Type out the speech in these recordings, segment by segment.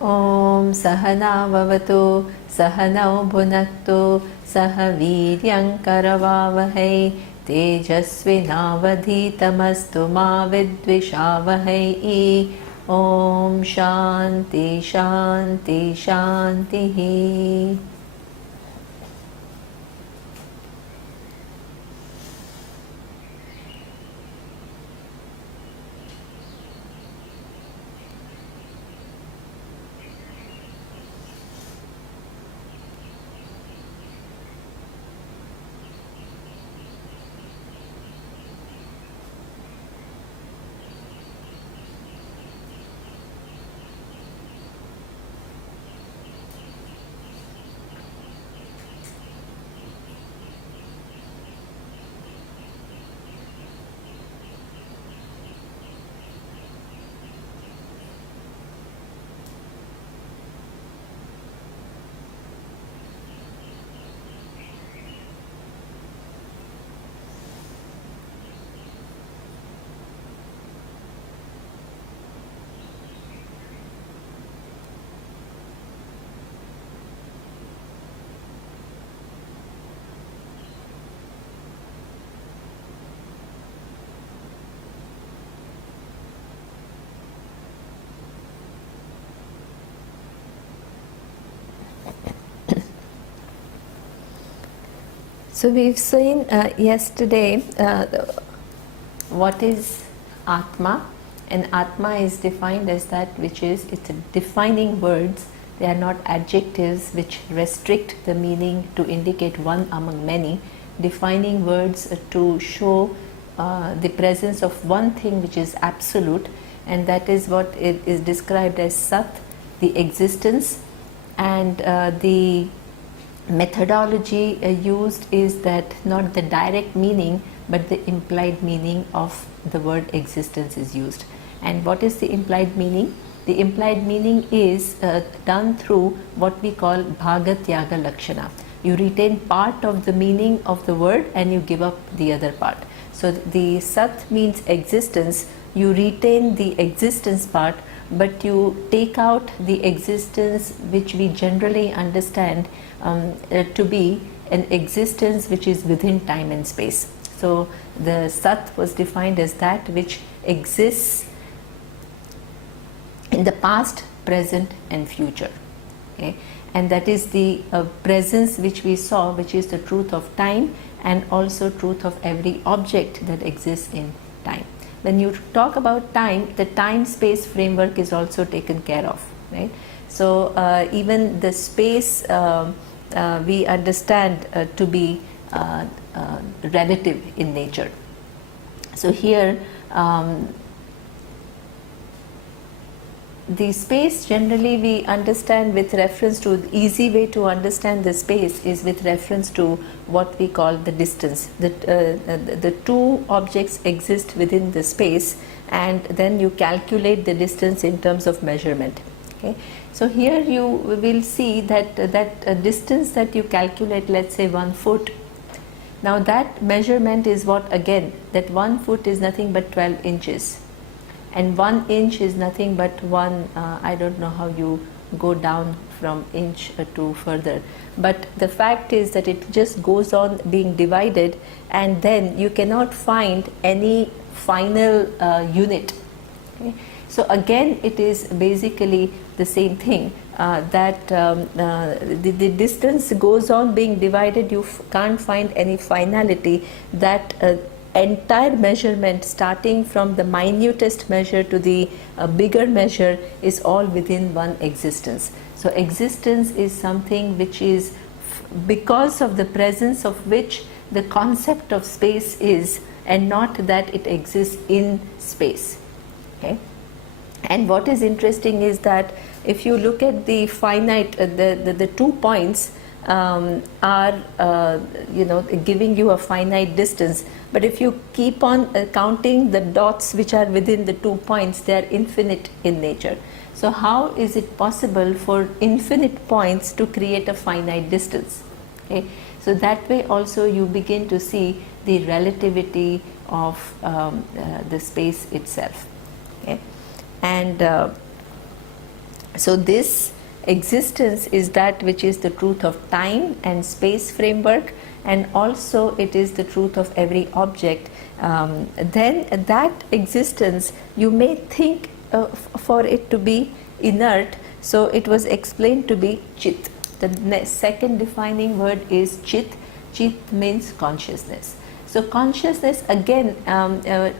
Om Sahana Vavatu Sahanau Bhunaktu Saha Viryam Karavavahai Tejasvinavadhitamastu ma vidvishavahai. Om Shanti Shanti Shanti. So we've seen yesterday what is Atma, and Atma is defined as that which is, it's a defining words. They are not adjectives which restrict the meaning to indicate one among many. Defining words to show the presence of one thing which is absolute, and that is what it is described as Sat, the existence. And the methodology used is that not the direct meaning but the implied meaning of the word existence is used. And what is the implied meaning? The implied meaning is done through what we call bhagatyaga lakshana. You retain part of the meaning of the word and you give up the other part. So the Sat means existence. You retain the existence part, but you take out the existence which we generally understand to be an existence which is within time and space. So the Sat was defined as that which exists in the past, present and future. Okay? And that is the presence which we saw, which is the truth of time and also truth of every object that exists in time. When you talk about time, the time-space framework is also taken care of, right? So even the space we understand to be relative in nature. So here the space generally we understand with reference to, the easy way to understand the space is with reference to what we call the distance. The two objects exist within the space and then you calculate the distance in terms of measurement. Okay? So here you will see that distance that you calculate, let's say 1 foot. Now that measurement is what, again, that 1 foot is nothing but 12 inches. And 1 inch is nothing but one, I don't know how you go down from inch to further. But the fact is that it just goes on being divided and then you cannot find any final unit. Okay? So again, it is basically the same thing, that the distance goes on being divided, you can't find any finality, that entire measurement starting from the minutest measure to the bigger measure is all within one existence. So existence is something which is because of the presence of which the concept of space is, and not that it exists in space. Okay? And what is interesting is that if you look at the finite, the 2 points are giving you a finite distance, but if you keep on counting the dots which are within the 2 points, they are infinite in nature. So how is it possible for infinite points to create a finite distance? Okay? So that way also you begin to see the relativity of the space itself. Okay? And So this existence is that which is the truth of time and space framework, and also it is the truth of every object. Then that existence, you may think for it to be inert, so it was explained to be chit. The second defining word is chit. Chit means consciousness. So consciousness, again,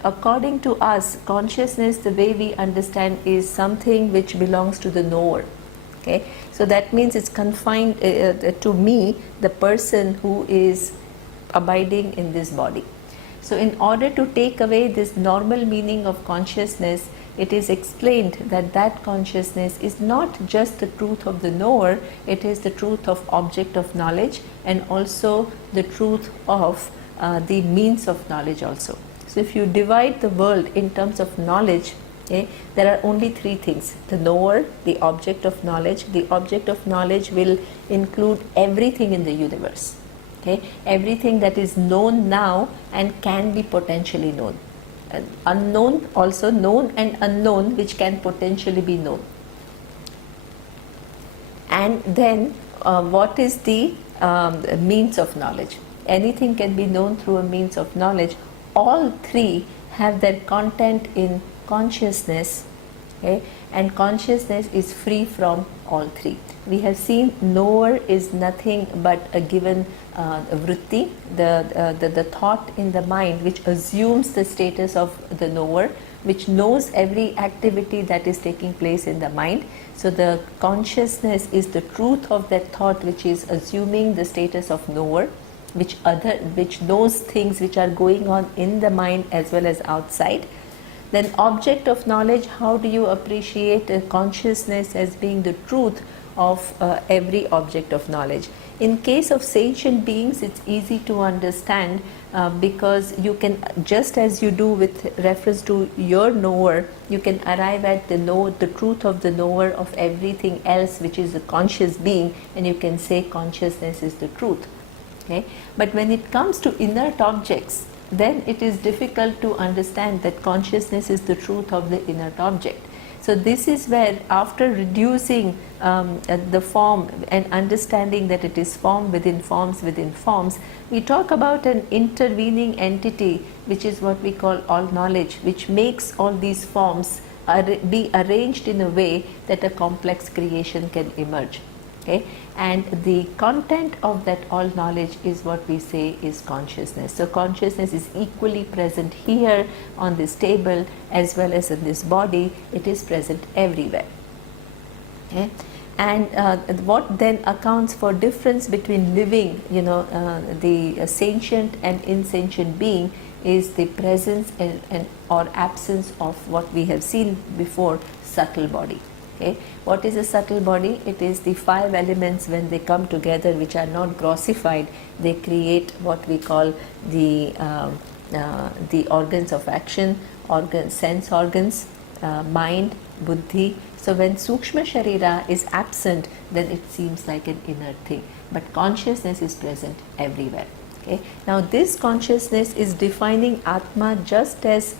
according to us, consciousness, the way we understand, is something which belongs to the knower. Okay, so that means it's confined to me, the person who is abiding in this body. So in order to take away this normal meaning of consciousness, it is explained that that consciousness is not just the truth of the knower, it is the truth of object of knowledge, and also the truth of the means of knowledge also. So if you divide the world in terms of knowledge, okay, there are only three things: the knower, the object of knowledge. The object of knowledge will include everything in the universe, okay, everything that is known now and can be potentially known. Unknown also, known and unknown, which can potentially be known. And then what is the means of knowledge? Anything can be known through a means of knowledge. All three have their content in consciousness, okay? And consciousness is free from all three. We have seen knower is nothing but a given vritti, the thought in the mind which assumes the status of the knower, which knows every activity that is taking place in the mind. So the consciousness is the truth of that thought which is assuming the status of knower, which knows things which are going on in the mind as well as outside. Then object of knowledge, how do you appreciate consciousness as being the truth of every object of knowledge? In case of sentient beings, it's easy to understand because you can, just as you do with reference to your knower, you can arrive at the truth of the knower of everything else which is a conscious being, and you can say consciousness is the truth. Okay? But when it comes to inert objects, then it is difficult to understand that consciousness is the truth of the inert object. So this is where, after reducing the form and understanding that it is form within forms within forms, we talk about an intervening entity, which is what we call all knowledge, which makes all these forms be arranged in a way that a complex creation can emerge. Okay? And the content of that all knowledge is what we say is consciousness. So consciousness is equally present here on this table as well as in this body. It is present everywhere. Okay? And what then accounts for difference between living, the sentient and insentient being, is the presence and or absence of what we have seen before, subtle body. Okay. What is a subtle body? It is the five elements, when they come together, which are not grossified, they create what we call the organs of action, sense organs, mind, buddhi. So when Sukshma Sharira is absent, then it seems like an inert thing. But consciousness is present everywhere. Okay. Now this consciousness is defining Atma just as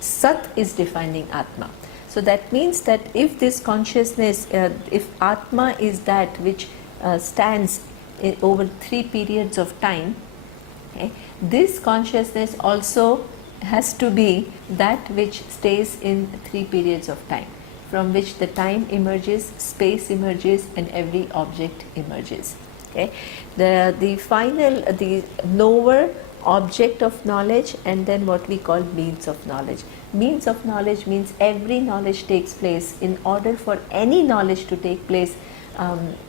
Sat is defining Atma. So that means that if this consciousness, if Atma is that which stands over 3 periods of time, okay, this consciousness also has to be that which stays in 3 periods of time, from which the time emerges, space emerges, and every object emerges. Okay, the knower, object of knowledge, and then what we call means of knowledge. Means of knowledge means every knowledge takes place. In order for any knowledge to take place,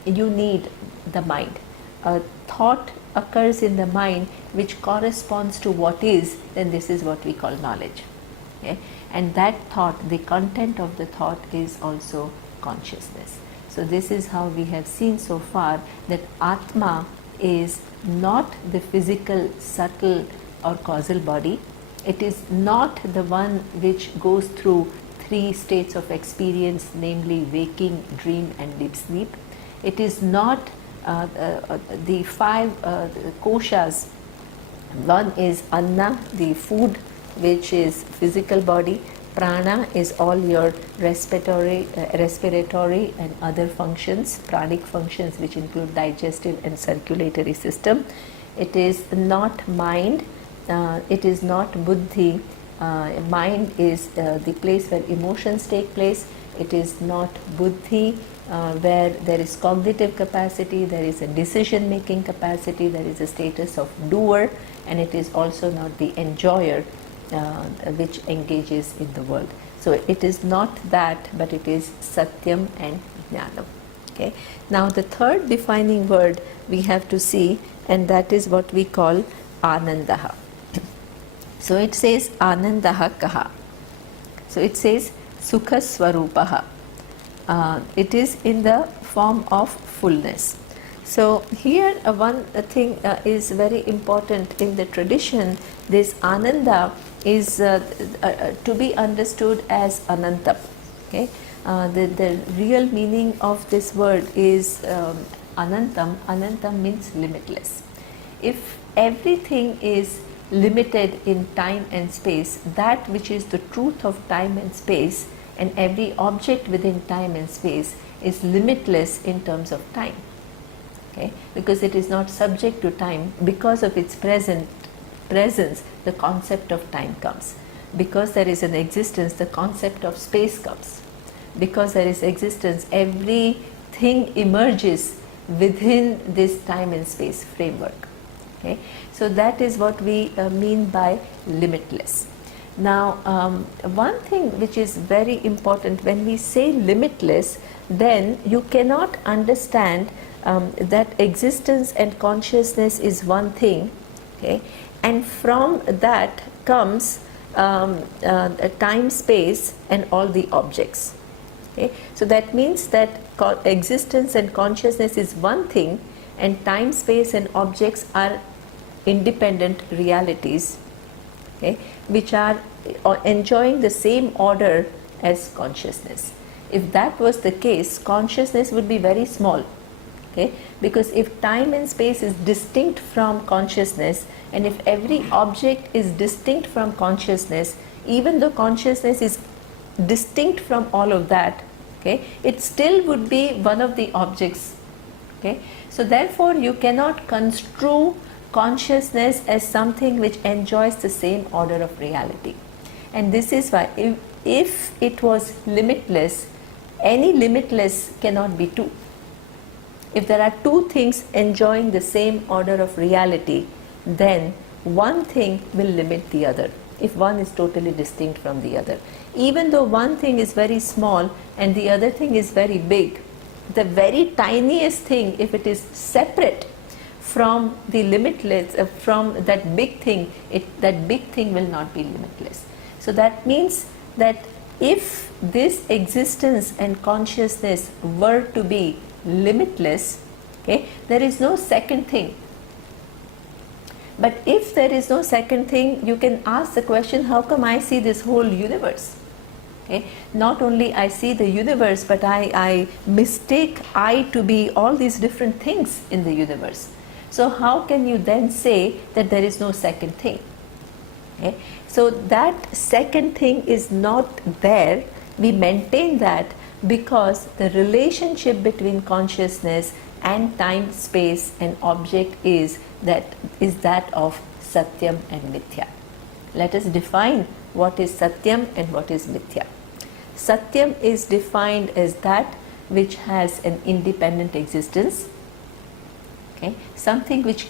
you need the mind. A thought occurs in the mind which corresponds to what is, then this is what we call knowledge. Okay? And that thought, the content of the thought, is also consciousness. So this is how we have seen so far that Atma is not the physical, subtle or causal body. It is not the one which goes through 3 states of experience, namely waking, dream and deep sleep. It is not the 5 koshas. One is Anna, the food, which is physical body. Prana is all your respiratory and other functions, pranic functions, which include digestive and circulatory system. It is not mind, it is not buddhi. Mind is the place where emotions take place. It is not buddhi, where there is cognitive capacity, there is a decision making capacity, there is a status of doer, and it is also not the enjoyer, which engages in the world. So it is not that, but it is satyam and jnanam. Okay. Now the third defining word we have to see, and that is what we call anandaha. So it says anandaha kaha. So it says sukha swarupaha. It is in the form of fullness. So here one thing is very important in the tradition. This ananda is to be understood as anantam. Okay? The real meaning of this word is anantam. Anantam means limitless. If everything is limited in time and space, that which is the truth of time and space, and every object within time and space is limitless in terms of time. Okay? Because it is not subject to time. Because of its presence, the concept of time comes. Because there is an existence, the concept of space comes. Because there is existence, everything emerges within this time and space framework. Okay? So that is what we mean by limitless. Now, one thing which is very important, when we say limitless, then you cannot understand that existence and consciousness is one thing, okay? And from that comes time, space, and all the objects. Okay? So that means that existence and consciousness is one thing, and time, space, and objects are independent realities, okay, which are enjoying the same order as consciousness. If that was the case, consciousness would be very small. Okay? Because if time and space is distinct from consciousness, and if every object is distinct from consciousness, even though consciousness is distinct from all of that, okay, it still would be one of the objects. Okay? So therefore you cannot construe consciousness as something which enjoys the same order of reality. And this is why if it was limitless, any limitless cannot be two. If there are two things enjoying the same order of reality, then one thing will limit the other if one is totally distinct from the other. Even though one thing is very small and the other thing is very big, the very tiniest thing, if it is separate from the limitless, from that big thing, that big thing will not be limitless. So that means that if this existence and consciousness were to be limitless, okay, there is no second thing. But if there is no second thing, you can ask the question, how come I see this whole universe? Okay? Not only I see the universe, but I mistake I to be all these different things in the universe. So how can you then say that there is no second thing? Okay? So that second thing is not there. We maintain that because the relationship between consciousness and time, space, and object is that of Satyam and Mithya. Let us define what is Satyam and what is Mithya. Satyam is defined as that which has an independent existence, okay? Something which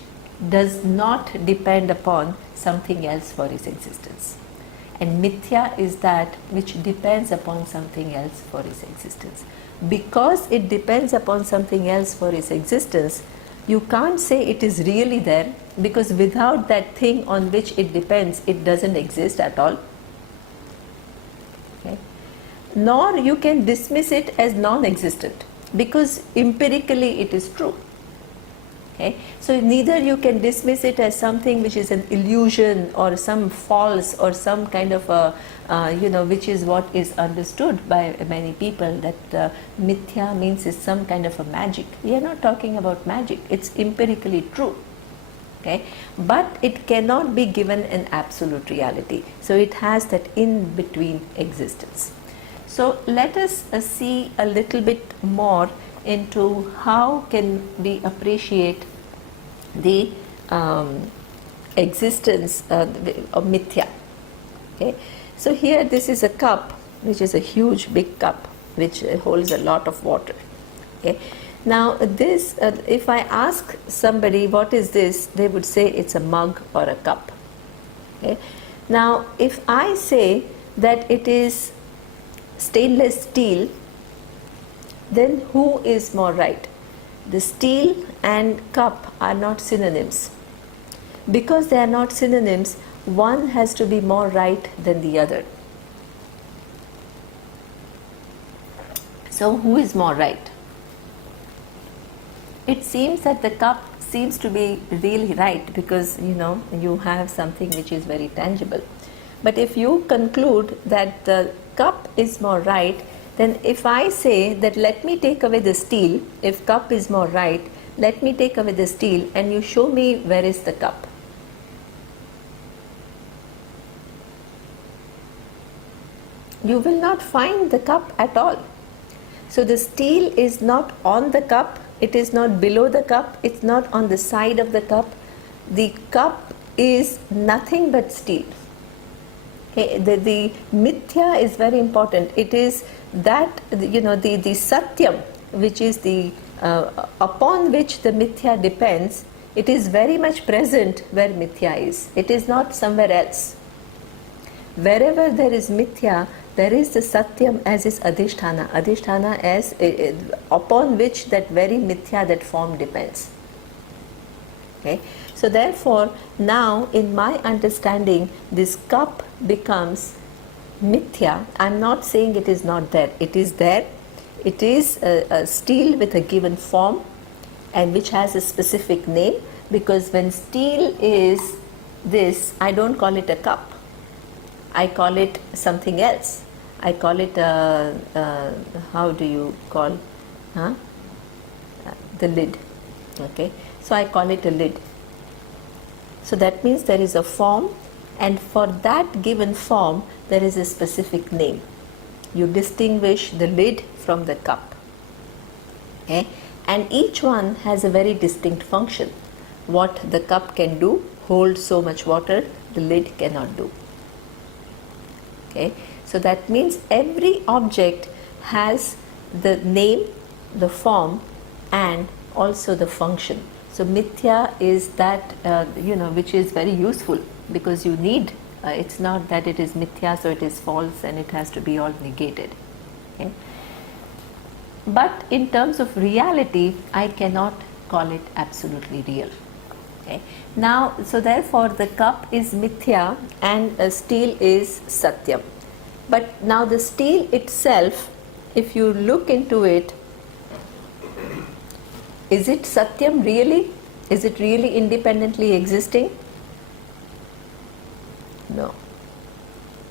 does not depend upon something else for its existence. And Mithya is that which depends upon something else for its existence. Because it depends upon something else for its existence, you can't say it is really there, because without that thing on which it depends, it doesn't exist at all. Okay? Nor you can dismiss it as non-existent, because empirically it is true. Okay? So neither you can dismiss it as something which is an illusion or some false or some kind of a, which is what is understood by many people, that Mithya means is some kind of a magic. We are not talking about magic, it's empirically true. Okay, but it cannot be given an absolute reality. So it has that in between existence. So let us see a little bit more into how can we appreciate the existence of mithya. Okay, so here this is a cup, which is a huge big cup which holds a lot of water. Okay, now this if I ask somebody what is this, they would say it's a mug or a cup. Okay, now if I say that it is stainless steel, then who is more right? The steel and cup are not synonyms. Because they are not synonyms, one has to be more right than the other. So who is more right? It seems that the cup seems to be really right because you have something which is very tangible. But if you conclude that the cup is more right, then if I say that let me take away the steel, if cup is more right, let me take away the steel and you show me where is the cup. You will not find the cup at all. So the steel is not on the cup, it is not below the cup, it's not on the side of the cup. The cup is nothing but steel. Okay, the mithya is very important. It is that the satyam, which is the upon which the mithya depends, it is very much present where mithya is. It is not somewhere else. Wherever there is mithya, there is the satyam as is adhisthana. Adhisthana as upon which that very mithya, that form depends. Okay, so therefore now in my understanding this cup becomes mithya. I am not saying it is not there. It is there. It is a steel with a given form and which has a specific name, because when steel is this, I don't call it a cup. I call it something else. I call it how do you call the lid. Okay, so I call it a lid. So that means there is a form, and for that given form there is a specific name. You distinguish the lid from the cup. Okay, and each one has a very distinct function. What the cup can do, hold so much water, the lid cannot do. Okay, so that means every object has the name, the form, and also the function. So mithya is that which is very useful, because you need. It's not that it is mithya, so it is false and it has to be all negated. Okay? But in terms of reality, I cannot call it absolutely real. Okay? Now, so therefore the cup is mithya and steel is satyam. But now the steel itself, if you look into it, is it satyam really? Is it really independently existing? No.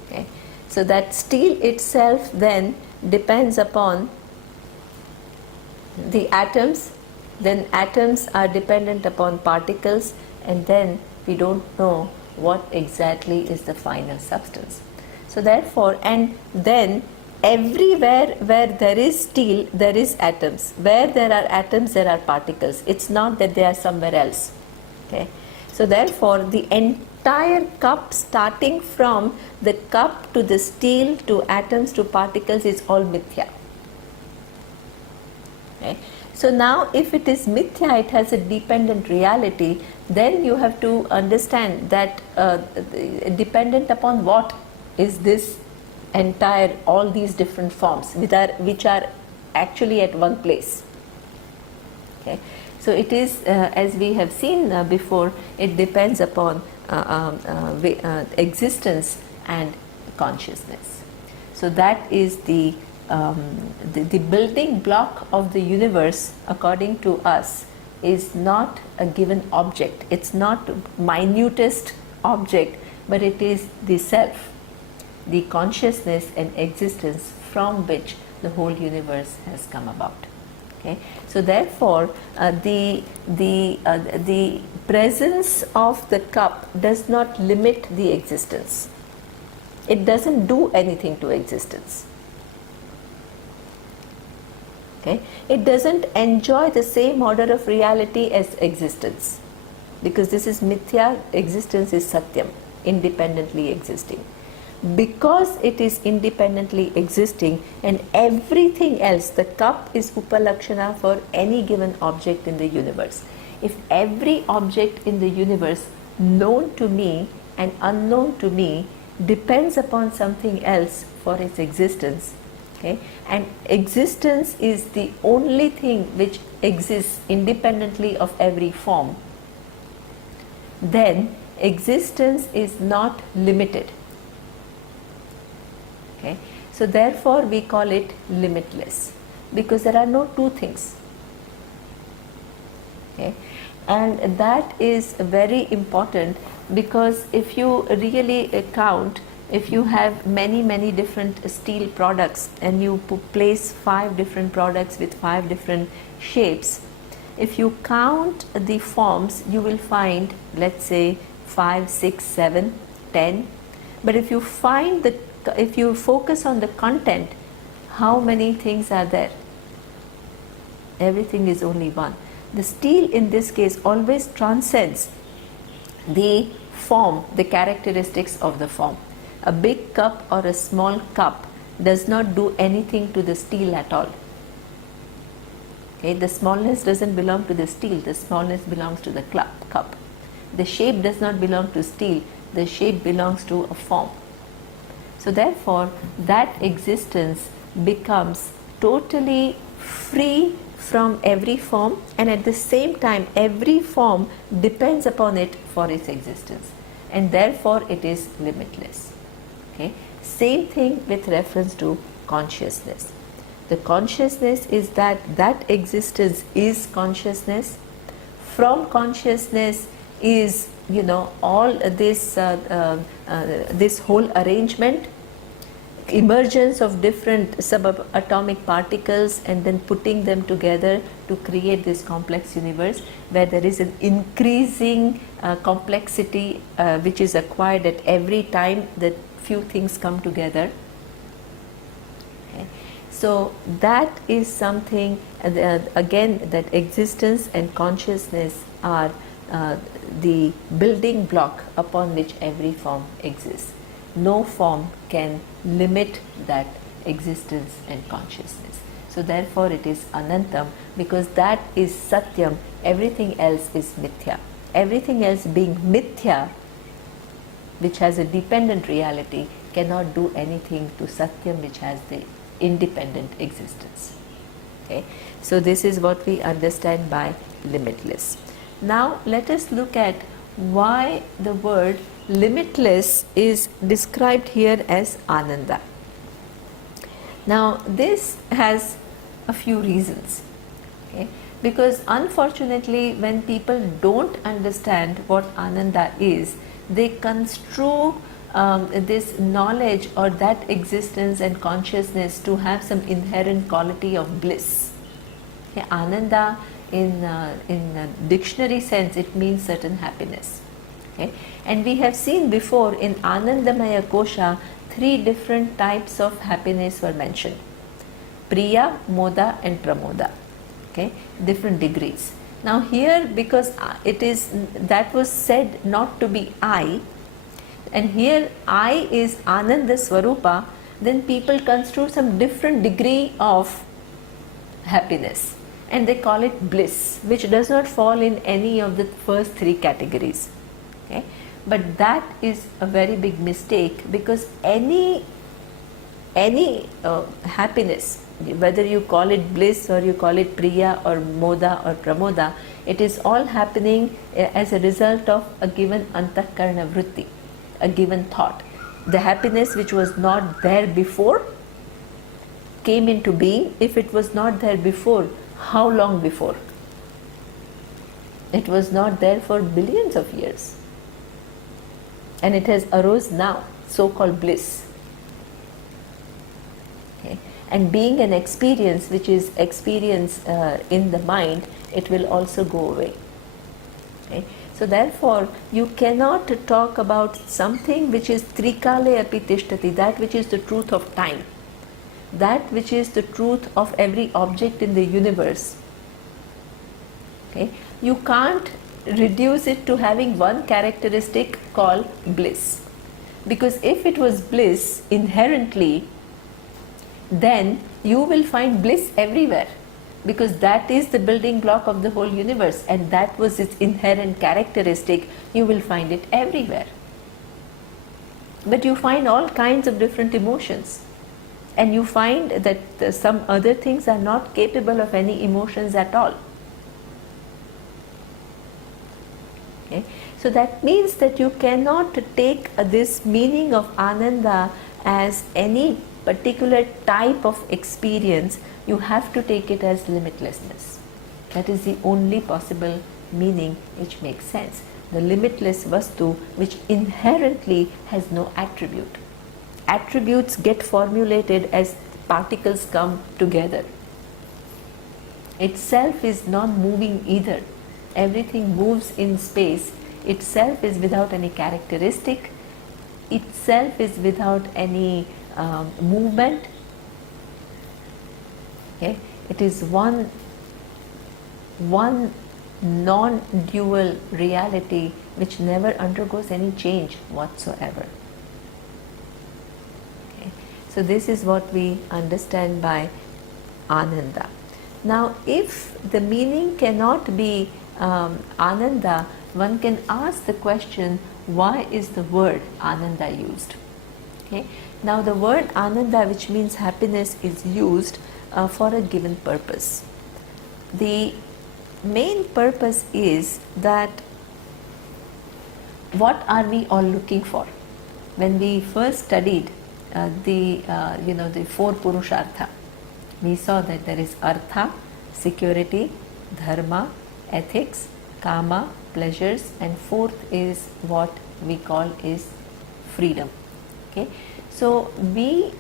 Okay. So that steel itself then depends upon the atoms, then atoms are dependent upon particles, and then we don't know what exactly is the final substance. So therefore, and then everywhere where there is steel, there is atoms. Where there are atoms, there are particles. It's not that they are somewhere else. Okay. So therefore, the entire cup, starting from the cup to the steel to atoms to particles, is all mithya. Okay. So now if it is mithya, it has a dependent reality, then you have to understand that dependent upon what is this entire, all these different forms which are actually at one place. Okay. So it is, as we have seen before, it depends upon existence and consciousness. So that is the building block of the universe, according to us, is not a given object. It's not minutest object, but it is the self, the consciousness and existence from which the whole universe has come about. Okay, so therefore, the presence of the cup does not limit the existence. It doesn't do anything to existence. Okay, it doesn't enjoy the same order of reality as existence, because this is mithya. Existence is satyam, independently existing. Because it is independently existing, and everything else, the cup is upalakshana for any given object in the universe. If every object in the universe, known to me and unknown to me, depends upon something else for its existence, okay, and existence is the only thing which exists independently of every form, then existence is not limited. Okay. So therefore we call it limitless, because there are no two things. Okay. And that is very important, because if you really count, if you have many different steel products and you place 5 different products with 5 different shapes, if you count the forms, you will find, let's say, 5, 6, 7, 10. But if you focus on the content, how many things are there? Everything is only one. The steel in this case always transcends the form, the characteristics of the form. A big cup or a small cup does not do anything to the steel at all. Okay, the smallness doesn't belong to the steel, the smallness belongs to the cup. The shape does not belong to steel, the shape belongs to a form. So therefore, that existence becomes totally free from every form, and at the same time every form depends upon it for its existence, and therefore it is limitless. Okay? Same thing with reference to consciousness. The consciousness is that existence is consciousness. From consciousness is, all this this whole arrangement, emergence of different subatomic particles, and then putting them together to create this complex universe, where there is an increasing complexity which is acquired at every time that few things come together. Okay. So that is something, again, that existence and consciousness are the building block upon which every form exists. No form can limit that existence and consciousness. So therefore it is anantam, because that is satyam, everything else is mithya. Everything else being mithya, which has a dependent reality, cannot do anything to satyam, which has the independent existence. Okay? So this is what we understand by limitless. Now let us look at why the word limitless is described here as Ananda. Now this has a few reasons. Okay? Because unfortunately, when people don't understand what Ananda is, they construe this knowledge or that existence and consciousness to have some inherent quality of bliss. Okay? Ananda in dictionary sense, it means certain happiness. Okay? And we have seen before in Anandamaya Kosha, 3 different types of happiness were mentioned: Priya, Moda and Pramoda. Okay? Different degrees. Now here, because it is, that was said not to be I, and here I is Ananda Swarupa, then people construe some different degree of happiness, and they call it bliss, which does not fall in any of the first 3 categories. Okay? But that is a very big mistake, because any happiness, whether you call it bliss or you call it Priya or Moda or Pramoda, it is all happening as a result of a given antakarna vritti, a given thought. The happiness which was not there before came into being. If it was not there before, how long before? It was not there for billions of years, and it has arose now, so-called bliss. Okay. and being an experience, which is experience in the mind, it will also go away. Okay? So therefore, you cannot talk about something which is trikale api tishtati, that which is the truth of time, that which is the truth of every object in the universe. Okay? You can't reduce it to having one characteristic called bliss. Because if it was bliss inherently, then you will find bliss everywhere. Because that is the building block of the whole universe, and that was its inherent characteristic, you will find it everywhere. But you find all kinds of different emotions, and you find that some other things are not capable of any emotions at all. Okay? So that means that you cannot take this meaning of Ananda as any particular type of experience. You have to take it as limitlessness. That is the only possible meaning which makes sense. The limitless Vastu, which inherently has no attribute. Attributes get formulated as particles come together. Itself is not moving either. Everything moves in space. Itself is without any characteristic. Itself is without any movement. Okay? It is one non-dual reality which never undergoes any change whatsoever. Okay? So this is what we understand by Ananda. Now, if the meaning cannot be Ananda, one can ask the question, why is the word Ananda used? Okay? Now, the word Ananda, which means happiness, is used for a given purpose. The main purpose is that what are we all looking for? When we first studied the four Purushartha, we saw that there is Artha, security, Dharma, ethics, Kama, pleasures, and fourth is what we call is freedom. Okay? So we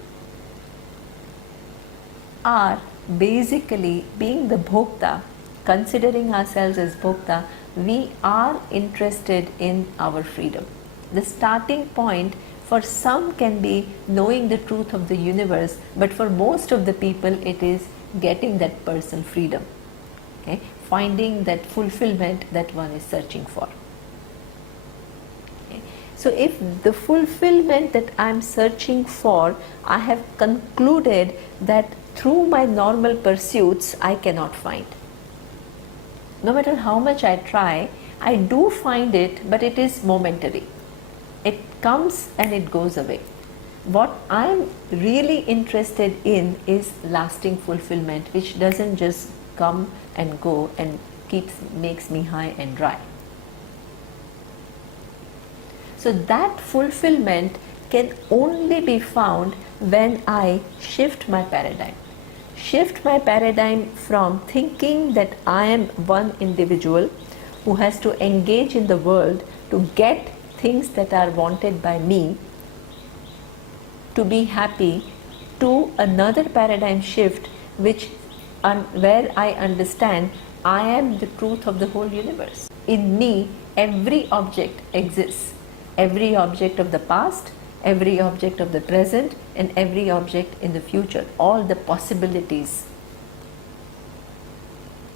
are basically, being the Bhokta, considering ourselves as Bhokta, we are interested in our freedom. The starting point for some can be knowing the truth of the universe, but for most of the people it is getting that personal freedom. Okay? Finding that fulfillment that one is searching for. Okay? So if the fulfillment that I am searching for, I have concluded that through my normal pursuits I cannot find. No matter how much I try, I do find it, but it is momentary. It comes and it goes away. What I am really interested in is lasting fulfillment, which doesn't just come and go and makes me high and dry. So that fulfillment can only be found when I shift my paradigm. Shift my paradigm from thinking that I am one individual who has to engage in the world to get things that are wanted by me to be happy, to another paradigm shift where I understand I am the truth of the whole universe. In me, every object exists. Every object of the past, every object of the present, and every object in the future. All the possibilities.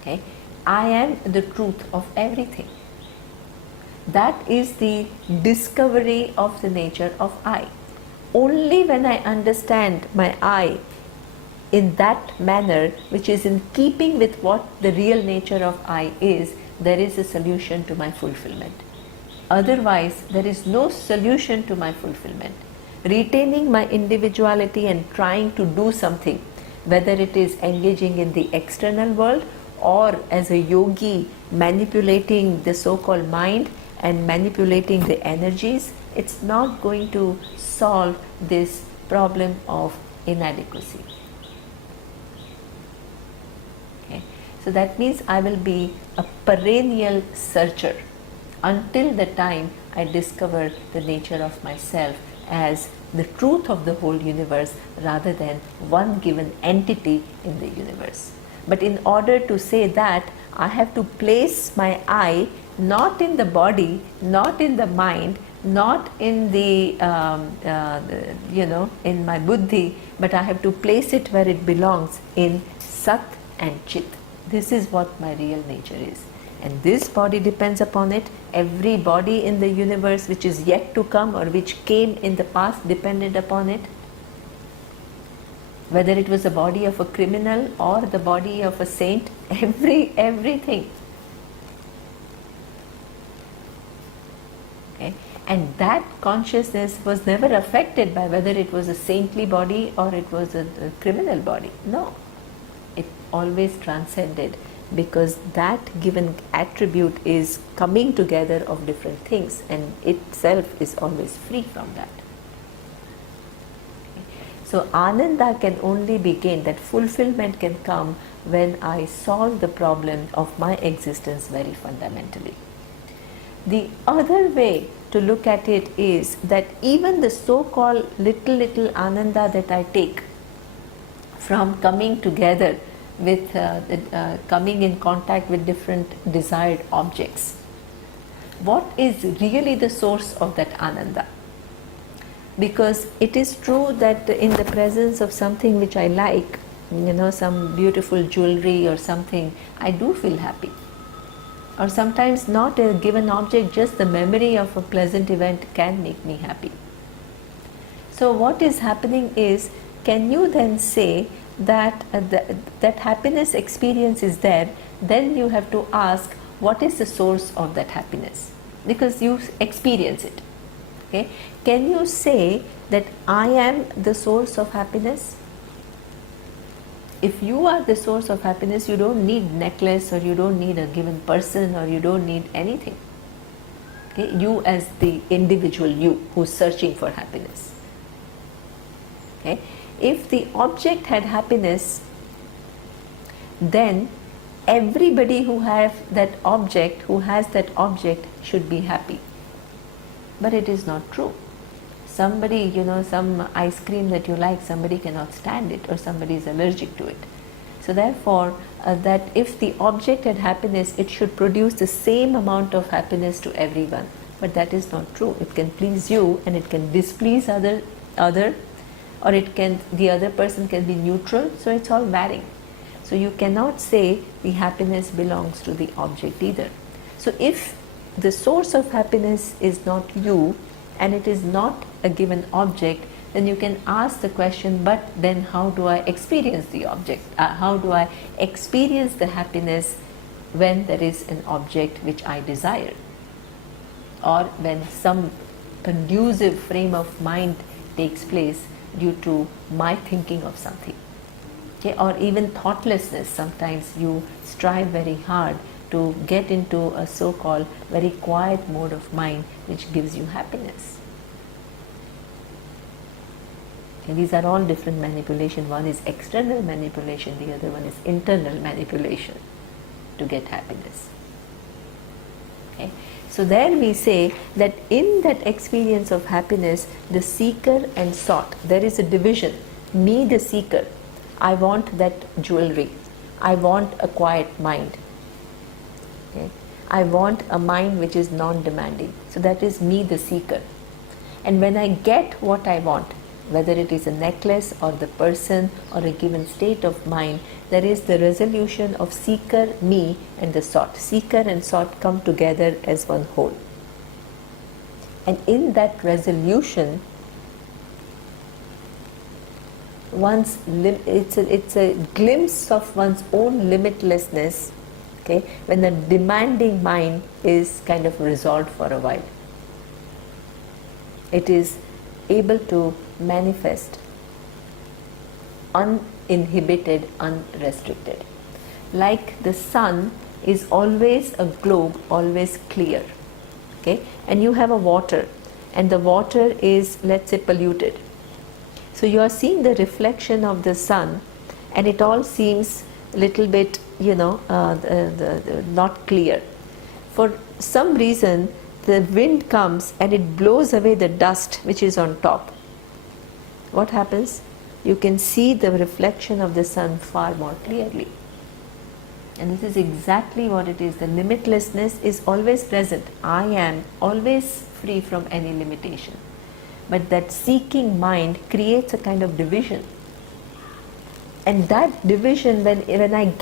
Okay? I am the truth of everything. That is the discovery of the nature of I. Only when I understand my I in that manner, which is in keeping with what the real nature of I is, there is a solution to my fulfillment. Otherwise, there is no solution to my fulfillment. Retaining my individuality and trying to do something, whether it is engaging in the external world or as a yogi manipulating the so-called mind and manipulating the energies, it's not going to solve this problem of inadequacy. Okay. So that means I will be a perennial searcher until the time I discover the nature of myself as the truth of the whole universe rather than one given entity in the universe. But in order to say that, I have to place my I not in the body, not in the mind, not in the in my buddhi, but I have to place it where it belongs, in Sat and Chit. This is what my real nature is. And this body depends upon it. Every body in the universe which is yet to come or which came in the past depended upon it. Whether it was the body of a criminal or the body of a saint, everything. Okay? And that consciousness was never affected by whether it was a saintly body or it was a criminal body. No. It always transcended, because that given attribute is coming together of different things and itself is always free from that. Okay. So Ananda can only begin, that fulfillment can come when I solve the problem of my existence very fundamentally. The other way to look at it is that even the so-called little Ananda that I take from coming together with coming in contact with different desired objects, what is really the source of that Ananda? Because it is true that in the presence of something which I like, some beautiful jewelry or something, I do feel happy. Or sometimes not a given object, just the memory of a pleasant event can make me happy. So what is happening is, can you then say that that happiness experience is there? Then you have to ask, what is the source of that happiness? Because you experience it. Okay? Can you say that I am the source of happiness? If you are the source of happiness, you don't need necklace, or you don't need a given person, or you don't need anything. Okay? You as the individual you who's searching for happiness. Okay? If the object had happiness, then everybody who has that object should be happy. But it is not true. Somebody, some ice cream that you like, somebody cannot stand it, or somebody is allergic to it. So therefore, that if the object had happiness, it should produce the same amount of happiness to everyone. But that is not true. It can please you and it can displease other, or the other person can be neutral, so it's all varying. So you cannot say the happiness belongs to the object either. So if the source of happiness is not you, and it is not a given object, then you can ask the question, but then how do I experience the object? How do I experience the happiness when there is an object which I desire? Or when some conducive frame of mind takes place due to my thinking of something. Okay? Or even thoughtlessness. Sometimes you strive very hard to get into a so-called very quiet mode of mind which gives you happiness. And these are all different manipulation. One is external manipulation, the other one is internal manipulation to get happiness. Okay? So there we say that in that experience of happiness, the seeker and sought, there is a division. Me, the seeker, I want that jewelry. I want a quiet mind. Okay? I want a mind which is non-demanding. So that is me, the seeker. And when I get what I want, whether it is a necklace or the person or a given state of mind, there is the resolution of seeker, me, and the sought. Seeker and sought come together as one whole. And in that resolution, it's a glimpse of one's own limitlessness. Okay, when the demanding mind is kind of resolved for a while, it is able to manifest uninhibited, unrestricted. Like the sun is always a globe, always clear. Okay, and you have a water, and the water is, let's say, polluted. So you are seeing the reflection of the sun, and it all seems a little bit, not clear. For some reason, the wind comes and it blows away the dust which is on top. what happens? You can see the reflection of the sun far more clearly. And this is exactly what it is. The limitlessness is always present. I am always free from any limitation. But that seeking mind creates a kind of division. And that division, when I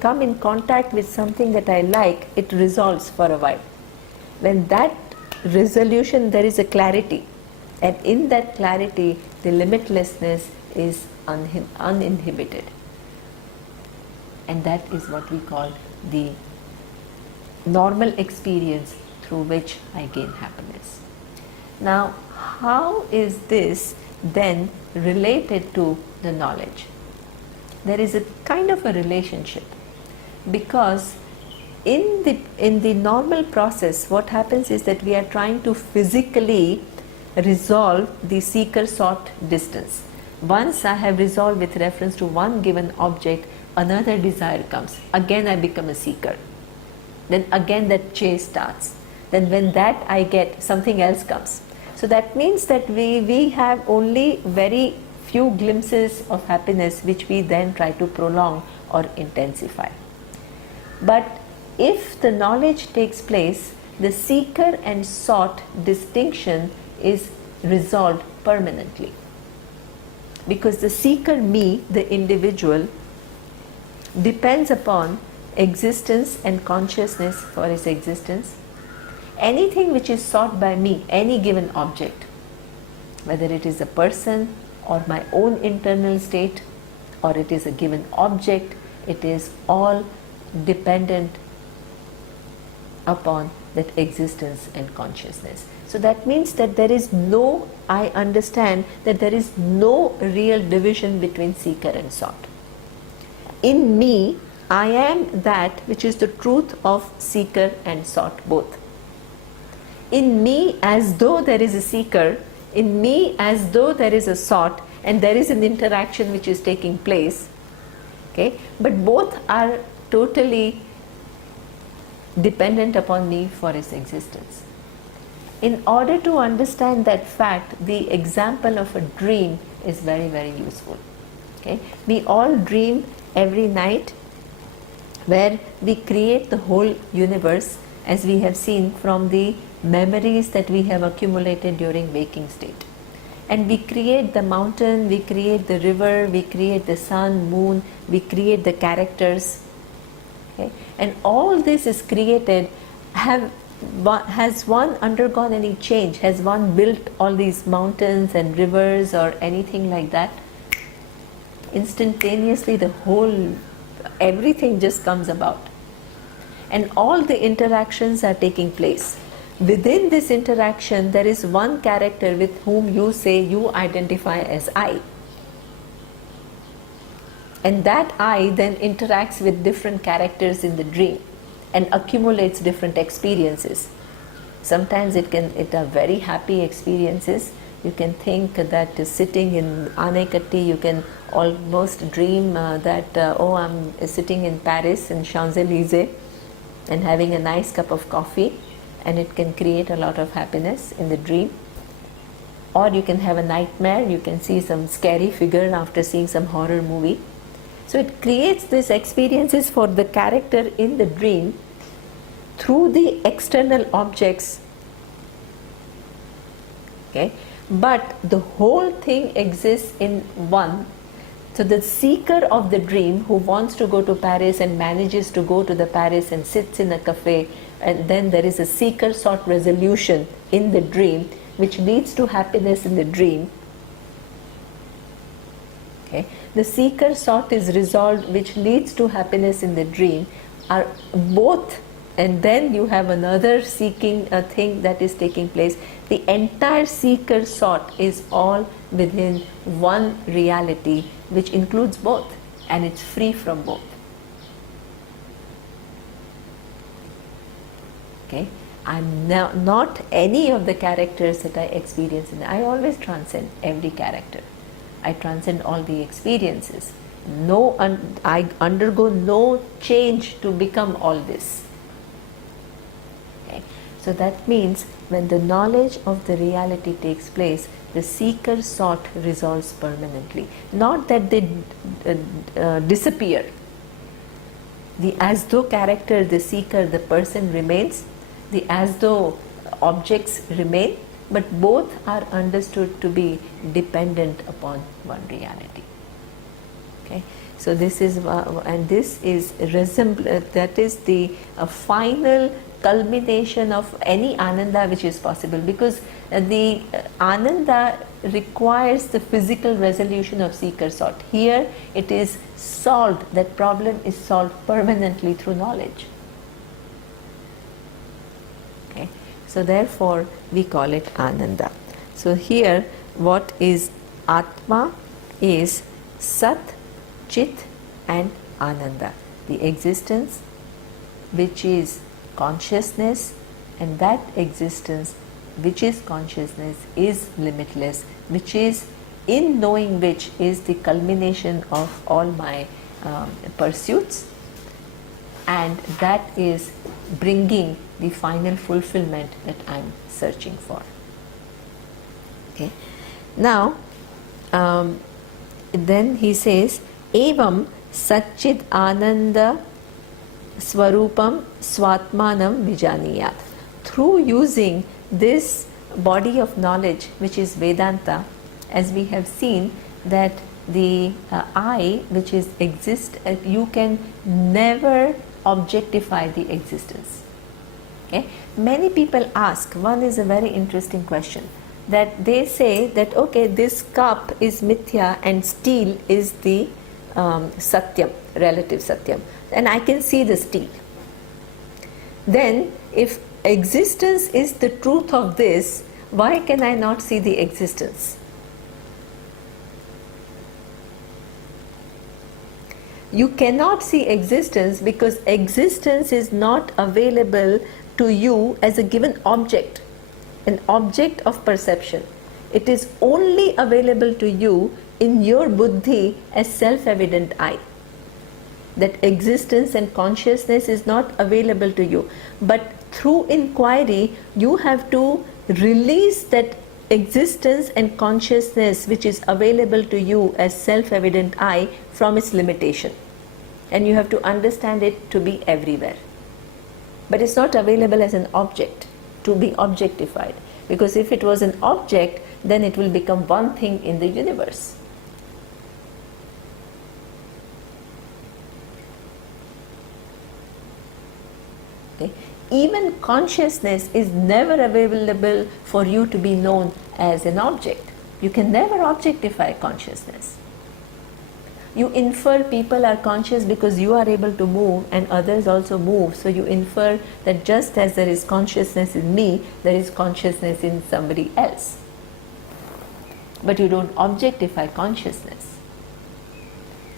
come in contact with something that I like, it resolves for a while. When that resolution, there is a clarity. And in that clarity, the limitlessness is uninhibited. And that is what we call the normal experience through which I gain happiness. Now, how is this then related to the knowledge? There is a kind of a relationship, because in the normal process, what happens is that we are trying to physically resolve the seeker-sought distance. Once I have resolved with reference to one given object, another desire comes. Again I become a seeker. Then again that chase starts. Then when that I get, something else comes. So that means that we have only very few glimpses of happiness which we then try to prolong or intensify. But if the knowledge takes place, the seeker and sought distinction is resolved permanently. Because the seeker, me, the individual, depends upon existence and consciousness for its existence. Anything which is sought by me, any given object, whether it is a person or my own internal state, or it is a given object, it is all dependent upon that existence and consciousness. So that means that there is no, I understand that there is no real division between seeker and sought. In me, I am that which is the truth of seeker and sought both. In me, as though there is a seeker, in me, as though there is a sought, and there is an interaction which is taking place. Okay, but both are totally dependent upon me for its existence. In order to understand that fact, the example of a dream is very, very useful. Okay, we all dream every night, where we create the whole universe, as we have seen from the memories that we have accumulated during waking state. And we create the mountain, we create the river, we create the sun, moon, we create the characters. Okay? And all this is created. Has one undergone any change? Has one built all these mountains and rivers or anything like that? Instantaneously the whole, everything just comes about. And all the interactions are taking place. Within this interaction, there is one character with whom you say you identify as I. And that I then interacts with different characters in the dream and accumulates different experiences. Sometimes it are very happy experiences. You can think that sitting in Anekatti, you can almost dream that, I'm sitting in Paris, in Champs-Élysées, and having a nice cup of coffee, and it can create a lot of happiness in the dream. Or you can have a nightmare, you can see some scary figure after seeing some horror movie. So it creates these experiences for the character in the dream through the external objects. Okay? But the whole thing exists in one. So the seeker of the dream who wants to go to Paris and manages to go to the Paris and sits in a cafe, and then there is a seeker-sought resolution in the dream which leads to happiness in the dream. Okay? The seeker-sought is resolved which leads to happiness in the dream are both, and then you have another seeking thing that is taking place. The entire seeker-sought is all within one reality which includes both, and it's free from both. Okay? I'm not any of the characters that I experience in. I always transcend every character. I transcend all the experiences. I undergo no change to become all this. Okay? So that means when the knowledge of the reality takes place, the seeker sought resolves permanently. Not that they disappear. The as though character, the seeker, the person remains, the as though objects remain, but both are understood to be dependent upon one reality. Okay, so this is and this is that is the final culmination of any ananda which is possible, because the ananda requires the physical resolution of seeker sought. Here it is solved, that problem is solved permanently through knowledge. Okay, so therefore we call it ananda. So here what is atma is sat, chit and ananda, the existence which is consciousness, and that existence which is consciousness is limitless, which is in knowing which is the culmination of all my pursuits, and that is bringing the final fulfillment that I am searching for. Okay. Now then he says evam satchid ananda swarupam swatmanam vijaniyat. Through using this body of knowledge which is Vedanta, as we have seen that the I which is you can never objectify the existence. Okay? Many people ask, one is a very interesting question, that they say that okay, this cup is mithya and steel is the satyam, relative satyam, and I can see the steel. Then if existence is the truth of this, why can I not see the existence? You cannot see existence because existence is not available to you as a given object, an object of perception. It is only available to you in your buddhi as self-evident I. That existence and consciousness is not available to you, but through inquiry you have to release that existence and consciousness which is available to you as self-evident I from its limitation, and you have to understand it to be everywhere. But it's not available as an object to be objectified, because if it was an object, then it will become one thing in the universe. Okay. Even consciousness is never available for you to be known as an object. You can never objectify consciousness. You infer people are conscious because you are able to move and others also move. So you infer that just as there is consciousness in me, there is consciousness in somebody else. But you don't objectify consciousness.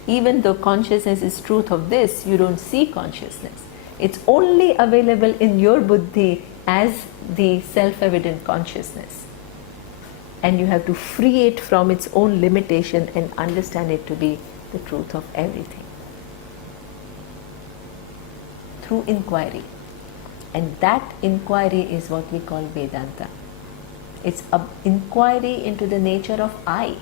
Even though consciousness is truth of this, you don't see consciousness. It's only available in your buddhi as the self-evident consciousness. And you have to free it from its own limitation and understand it to be the truth of everything. Through inquiry. And that inquiry is what we call Vedanta. It's an inquiry into the nature of I.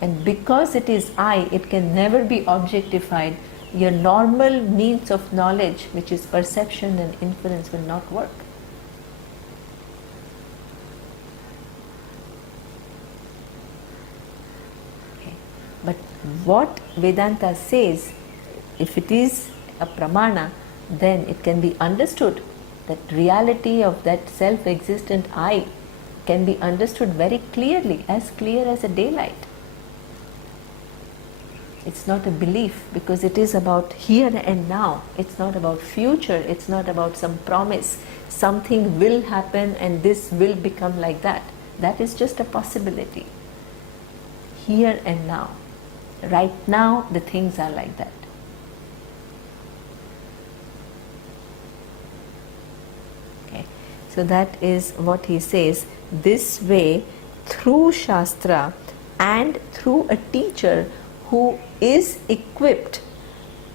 And because it is I, it can never be objectified. Your normal means of knowledge, which is perception and inference, will not work. Okay. But what Vedanta says, if it is a pramana, then it can be understood. That reality of that self-existent I can be understood very clearly, as clear as a daylight. It's not a belief, because it is about here and now. It's not about future. It's not about some promise. Something will happen and this will become like that. That is just a possibility. Here and now. Right now, the things are like that. Okay. So that is what he says. This way, through Shastra and through a teacher who is equipped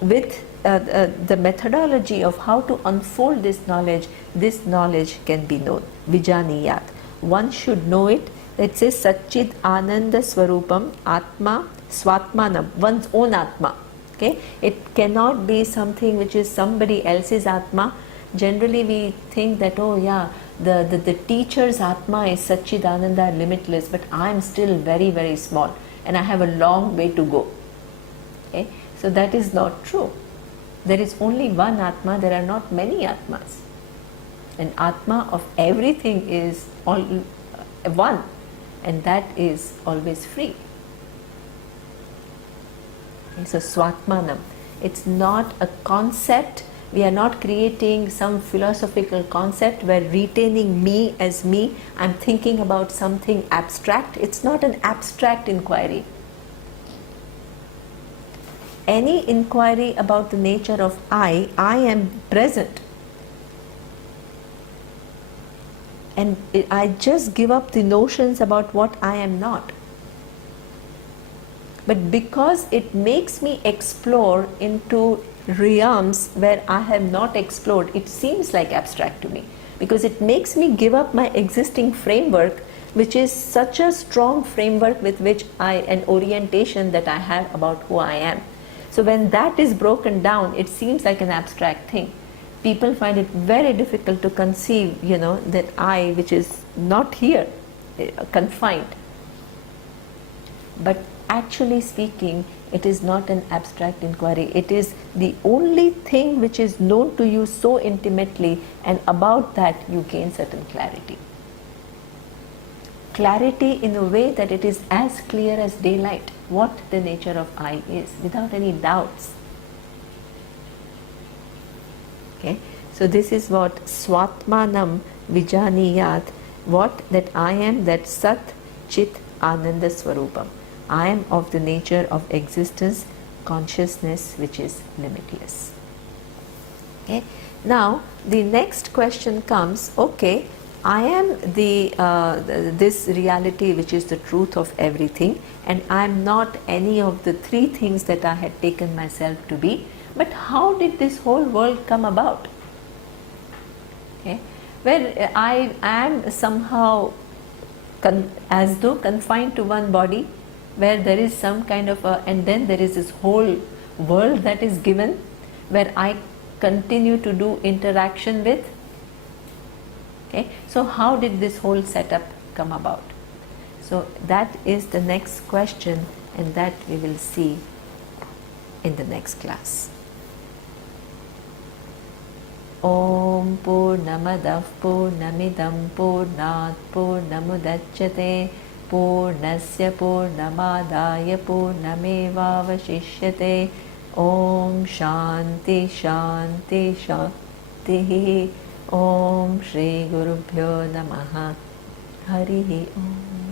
with the methodology of how to unfold this knowledge can be known. Vijaniyat. One should know it. It says Satchid Ananda Swarupam Atma Swatmanam, one's own Atma. Okay? It cannot be something which is somebody else's Atma. Generally we think that, oh yeah, the teacher's Atma is Satchid Ananda, limitless, but I am still very, very small and I have a long way to go. Okay? So that is not true. There is only one Atma, there are not many Atmas. An Atma of everything is all one, and that is always free. Okay, so Swatmanam, it's not a concept. We are not creating some philosophical concept where retaining me as me, I'm thinking about something abstract. It's not an abstract inquiry. Any inquiry about the nature of I am present. And I just give up the notions about what I am not. But because it makes me explore into realms where I have not explored, it seems like abstract to me. Because it makes me give up my existing framework, which is such a strong framework with which an orientation that I have about who I am. So when that is broken down, it seems like an abstract thing. People find it very difficult to conceive, that I, which is not here, confined. But actually speaking, it is not an abstract inquiry. It is the only thing which is known to you so intimately, and about that you gain certain clarity. Clarity in a way that it is as clear as daylight what the nature of I is, without any doubts. Okay? So this is what Swatmanam Vijaniyat, what that I am, that Sat Chit Ananda Swarupam. I am of the nature of existence, consciousness which is limitless. Okay? Now the next question comes, okay, I am this reality which is the truth of everything, and I am not any of the three things that I had taken myself to be. But how did this whole world come about? Okay? Where I am somehow as though confined to one body, where there is some kind of and then there is this whole world that is given, where I continue to do interaction with. Okay? So how did this whole setup come about? So that is the next question, and that we will see in the next class. Om Purnamadah Purnamidam Purnat Purnamudachyate Purnasya Purnamadaya Purnamevavashishyate. Om Shanti Shanti Shanti. Om Shri Gurubhyo Namaha. Harihi Om.